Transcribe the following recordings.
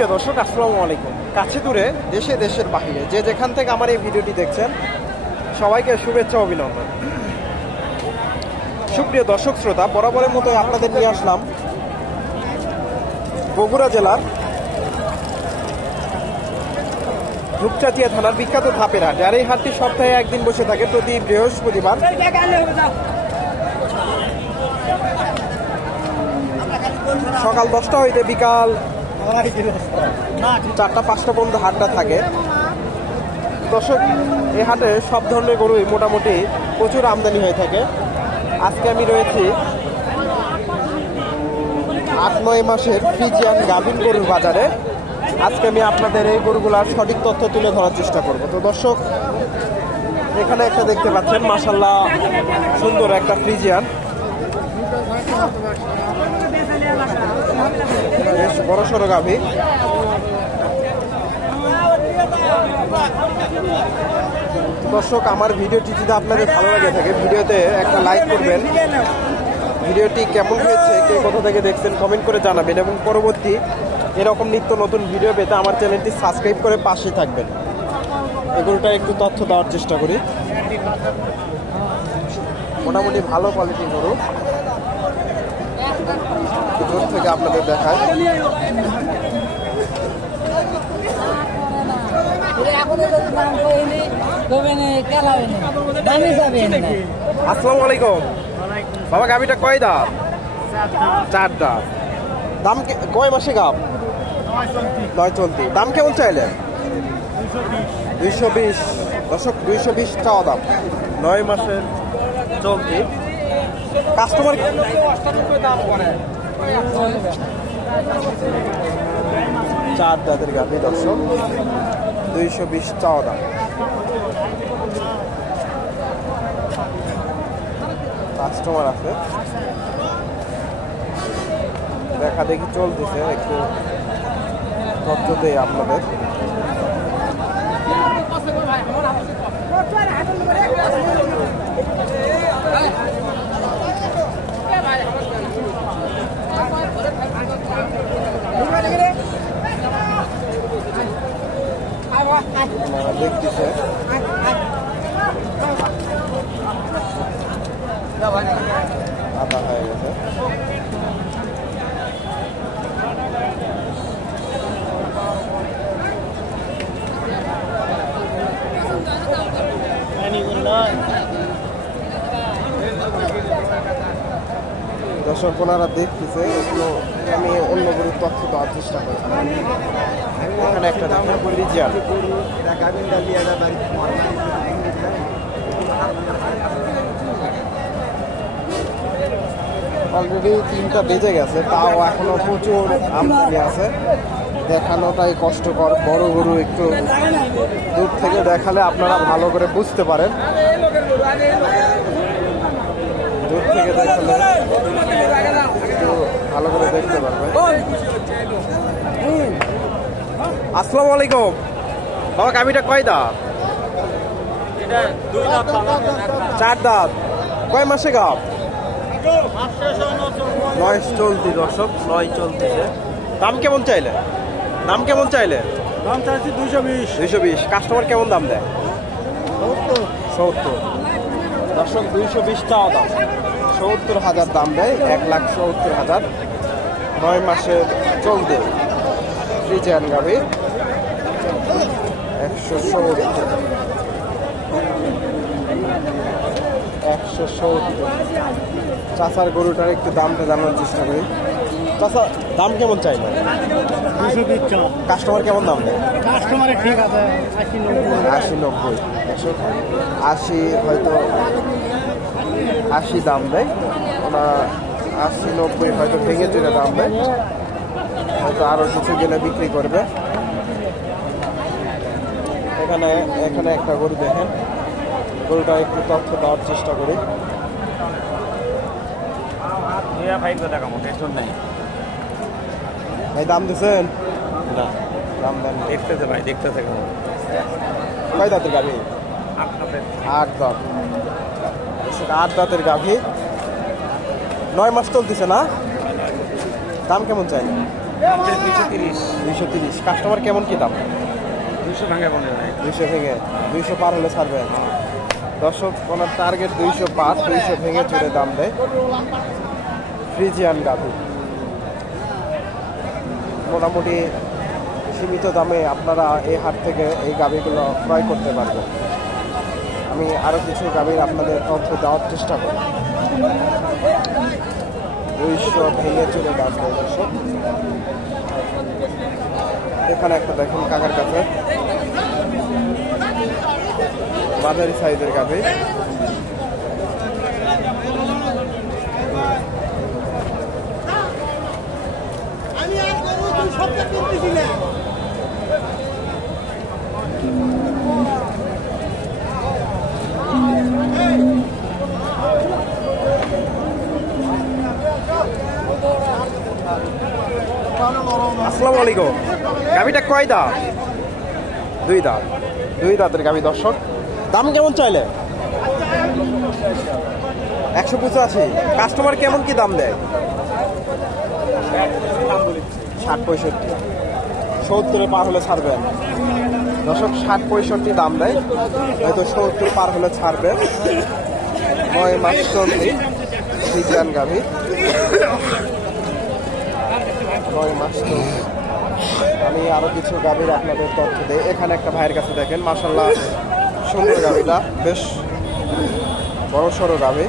সুপ্রিয় দর্শক, আসসালামু আলাইকুম। কাছে দূরে দেশে দেশের বাহিরে যে যেখান থেকে আমার এই ভিডিওটি দেখছেন, সবাইকে শুভেচ্ছা অভিনন্দন। সুপ্রিয় দর্শক শ্রোতা, বরাবরের মতো আপনাদের নিয়ে আসলাম বগুড়া জেলার রূপচাঁচিয়া থানার বিখ্যাত ধাপের হাট। আর এই হাটটি সপ্তাহে একদিন বসে থাকে, প্রতি বৃহস্পতিবার। সকাল 10টা হইতে বিকাল 4টা-5টা পর্যন্ত হাটটা থাকে। দর্শক, এই হাটে সব ধরনের গরুই মোটামুটি প্রচুর আমদানি হয়ে থাকে। আজকে আমি রয়েছি 8-9 মাসের ফ্রিজিয়ান গাভীন গরুর বাজারে। আজকে আমি আপনাদের এই গরুগুলার সঠিক তথ্য তুলে ধরার চেষ্টা করব। তো দর্শক, এখানে একটা দেখতে পাচ্ছেন, মাশাআল্লাহ সুন্দর একটা ফ্রিজিয়ান, বেশ বড় সড়ো গাভী। দর্শক, আমার ভিডিওটি যদি আপনাদের ভালো লাগে থাকে, ভিডিওতে একটা লাইক করবেন। ভিডিওটি কেমন হয়েছে, কে কোথা থেকে দেখছেন কমেন্ট করে জানাবেন, এবং পরবর্তী এরকম নিত্য নতুন ভিডিও পেতে আমার চ্যানেলটি সাবস্ক্রাইব করে পাশে থাকবেন। এগুলোটা একটু তথ্য দেওয়ার চেষ্টা করি। মোটামুটি ভালো কোয়ালিটির গরু, দূর থেকে আপনাদের দেখায়। আসসালামু আলাইকুম বাবা, গাভিটা কয় দাম? 4 দাম। দাম কয় মাসে গাভ? 9 চলতি। দাম কেমন চাইলে? 220। দর্শক, 220 চাওয়া দাম, 9 মাসের চলতি। কাস্টমার 4 দাঁতের গাভী। দর্শক, 220 চাওয়া দাম। কাস্টমার আছে, দেখা দেখি চলতেছে, একটু তথ্য দেই আপনাদের। দেখতেছে আদা হয়ে গেছে। দর্শক, ওনারা দেখতেছে, একটু আমি অন্য গরুর তথ্য দেওয়ার চেষ্টা করি। এখানে একটা দেখেন ফ্রিজিয়ান, অলরেডি 3টা বেজে গেছে, তাও এখনো প্রচুর আমদানি আছে। দেখানোটাই কষ্টকর। বড় গরু একটু দূর থেকে দেখালে আপনারা ভালো করে বুঝতে পারেন। দূর থেকে দেখালে একটু ভালো করে দেখতে পারবেন। আসসালামু আলাইকুম বাবা, গাভীটা কয় দাঁত? 4 দাঁত। কয় মাসে গাভ? 9 চলতি। দর্শক, 9 চলতিছে। দাম কেমন চাইলে? দাম কেমন চাইলে? দাম চাইছি 220। 220। কাস্টমার কেমন দাম দেয়? 70। দর্শক, 220 চাওয়া দাম, 70,000 দাম দেয়, 1,70,000। 9 মাসের চলতি ফ্রিজিয়ান গাভী, 170। 170। চাচার গরুটার একটু দামটা জানার চেষ্টা করি। চাচা, দাম কেমন চাইলে? 220। কাস্টমার কেমন দাম দেয়? কাস্টমারে ঠিক আছে 80-90। 180 হয়তো 80 দাম দেয় ওনারা। 80-90 হয়তো ভেঙে চলে দাম দেয়, হয়তো আরো কিছু গেলে বিক্রি করবে। এখানে একটা গরু দেখেন, গরুটা একটু তথ্য দেওয়ার চেষ্টা করি। ভাই, দাম দিচ্ছেন? না, দাম দেন। দেখতেছে ভাই, দেখতেছে। কয় দাঁতের গাভী? 8 দাঁত। 8 দাঁতের গাভী, 9 মাস চলতেছে না? দাম কেমন চাই? 230 230। কাস্টমার কেমন কি দাম? 200 ভাঙা বলে ভাই। 200 ভেঙে 200 পার হলে ছাড়বেন। দর্শক ওনার টার্গেট 200 পার, 200 ভেঙে চলে দাম দেয়। ফ্রিজিয়ান গাভী মোটামুটি সীমিত দামে আপনারা এই হাট থেকে এই গাভীগুলো ক্রয় করতে পারবেন। আমি আরও কিছু গাভীর আপনাদের তথ্য দেওয়ার চেষ্টা করি। 200 ভেঙে চলে দাম দেয় দর্শক। এখানে একটা দেখুন কাকার কাছে মাঝারি সাইজের গাভী। আসসালামু আলাইকুম। গাভীটা কয় দাঁত? 2 দাঁত। 2 দাঁতের গাভী দর্শক। দাম কেমন চাইলে? 185। কাস্টমার কেমন কি দাম দেয়? 60-65। 70 পার হলে ছাড়বেন দর্শক। 60-65 দাম দেয়, হয়তো 70 পার হলে ছাড়বেন। 9 মাস চলতি ফ্রিজিয়ান গাভী, 9 মাস চলতি। আমি আরো কিছু গাভীর আপনাদের তথ্য দিই। এখানে একটা ভাইয়ের কাছে দেখেন, মাশাআল্লাহ সুন্দর গাভীটা, বেশ বড় সড়ো গাভী।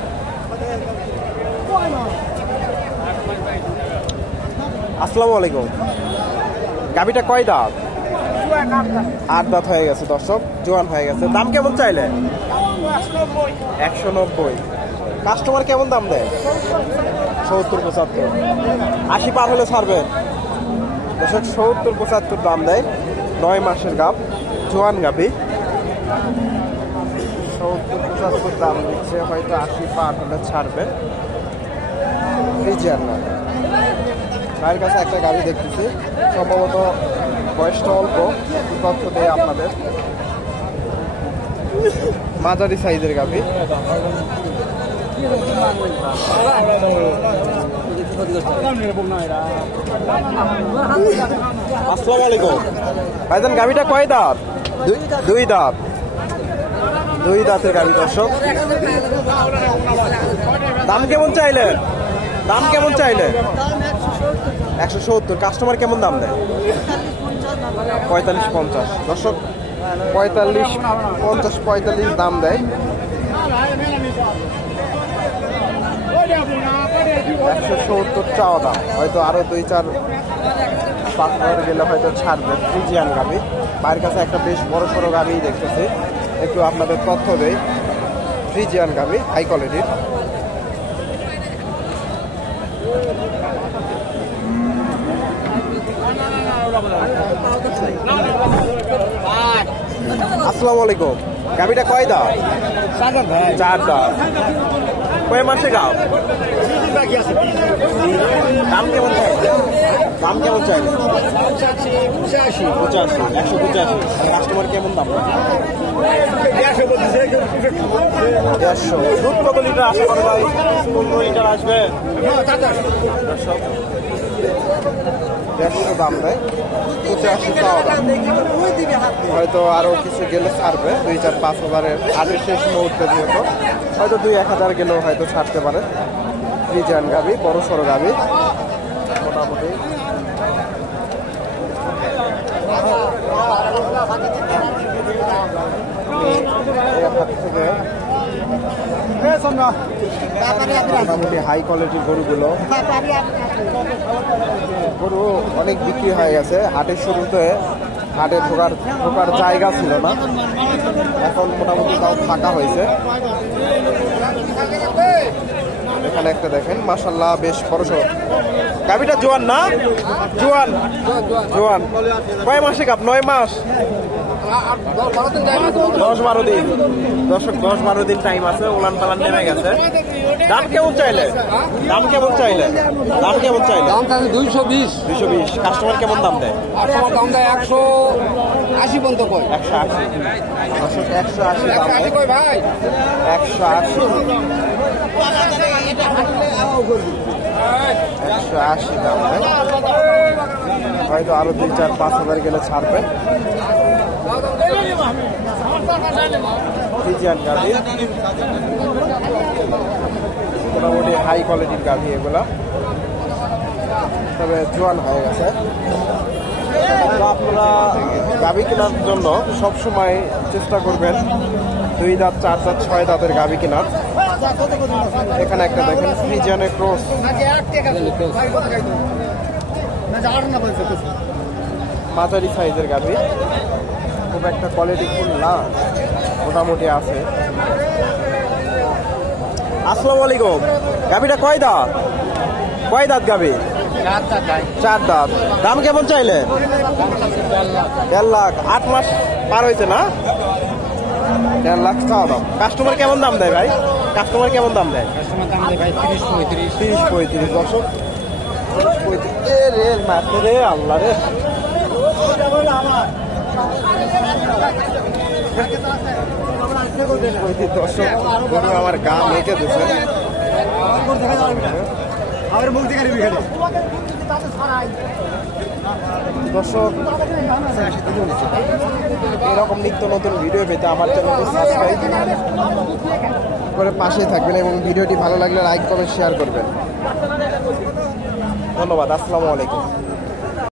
আসসালামু আলাইকুম। গাভীটা কয় দাঁত? 8 দাঁত হয়ে গেছে দর্শক, জোয়ান হয়ে গেছে। দাম কেমন চাইলে? 190। কাস্টমার কেমন দাম দেয়? 70-75। 80 পার হলে ছাড়বেন দর্শক। 70-75 দাম দেয়। 9 মাসের গাভ, জোয়ান গাভী। 70-75 দাম দিচ্ছে, হয়তো 80 পার হলে ছাড়বে। ফ্রিজিয়ান গাভী। ভাইয়ের কাছে একটা গাভী দেখতেছি, সম্ভবত বয়সটা অল্প। তথ্য দেয় আপনাদের। মাঝারি সাইজের গাভী। আসসালামু আলাইকুম ভাইজান। গাভীটা কয় দাঁত? 2 দাঁত। 2 দাঁতের গাভী দর্শক। দাম কেমন চাইলে? দাম কেমন চাইলে? 170। কাস্টমার কেমন দাম দেয়? 45-50 দর্শক। 45-50 দাম দেয়। 170 চাওয়া দাম, হয়তো আরো 2-4 পাঁচ গেলে হয়তো ছাড়বে। ফ্রিজিয়ান গাভী। ভাইয়ের কাছে একটা বেশ বড় সড়ো গাভী দেখতেছি, একটু আপনাদের তথ্য দেই। ফ্রিজিয়ান গাভী, হাই কোয়ালিটির। আসসালামু আলাইকুম। গাভীটা কয় দাঁত? 4 দাঁত। কয় মাসে গাভ? দাম কেমন চাইছে? দাম কেমন চাইছে? 85। 185। কাস্টমার কেমন দাম? 150। দুধ কত লিটার আশা করে ভাই? 15 লিটার আসবে। 150 দাম দেয়। 85 পাওয়া দাম। হয়তো আরো কিছু গেলে ছাড়বে। 2-4-5 হাজারের আগে শেষ মুহূর্তে যেহেতু, হয়তো 2-1 হাজার গেলেও হয়তো ছাড়তে পারে। ফ্রিজিয়ান গাভী, বড় সড়ো গাভী মোটামুটি। মোটামুটি হাই কোয়ালিটির গরুগুলো। গরু অনেক বিক্রি হয়ে গেছে। হাটের শুরুতে হাটে ঢোকার জায়গা ছিল না, এখন মোটামুটি তাও ফাঁকা হয়েছে। এখানে একটা দেখেন, মাশাআল্লাহ বেশ বড় সড়ো গাভীটা। জোয়ান না? জোয়ান। জোয়ান। কয় মাসে গাভ? 9 মাস। 10-12 দিন দর্শক। 10-12 দিন টাইম আছে। উলান পালান নেমে গেছে। দাম কেমন চাইলে? দাম কেমন চাইলে? দাম কেমন চাইলে? 220। কাস্টমার কেমন দাম দেয়? দাম দেয় 180 পর্যন্ত। 180 দর্শক। 180 দাম দেয়। 180। 180 দাম দেয়। হয়তো আরো 2-4-5 হাজার গেলে ছাড়বেন। ফ্রিজিয়ান গাভি, মোটামুটি হাই কোয়ালিটির গাভি এগুলা, তবে জোয়ান হয়ে গেছে। তো আপনারা গাভি কেনার জন্য সবসময় চেষ্টা করবেন 2 দাঁত 4 দাঁত 6 দাঁতের গাভি কেনার। এখানে একটা দেখেন ফ্রিজিয়ানের ক্রস, মাঝারি সাইজের গাভি, খুব একটা কোয়ালিটি ফুল না, মোটামুটি আছে। আসসালামু আলাইকুম, গাভিটা কয় দাঁত? কয় দাঁত গাভি? 4 দাঁত। দাম কেমন চাইলে? 1.5 লাখ। 8 মাস পার হয়েছে না? 1.5 লাখ চাওয়া দাম। কাস্টমার কেমন দাম দেয় ভাই? কাস্টমার কেমন দাম দেয়? 30-35। দর্শক রে মারতে রে, আল্লাহ রে। দর্শক গরু আমার গা মেখে দিচ্ছে। দর্শক এরকম নিত্য নতুন ভিডিও পেতে আমার চ্যানেলটি সাবস্ক্রাইব করে পাশে থাকবেন এবং ভিডিওটি ভালো লাগলে লাইক কমেন্ট শেয়ার করবেন। ধন্যবাদ। আসসালামু আলাইকুম।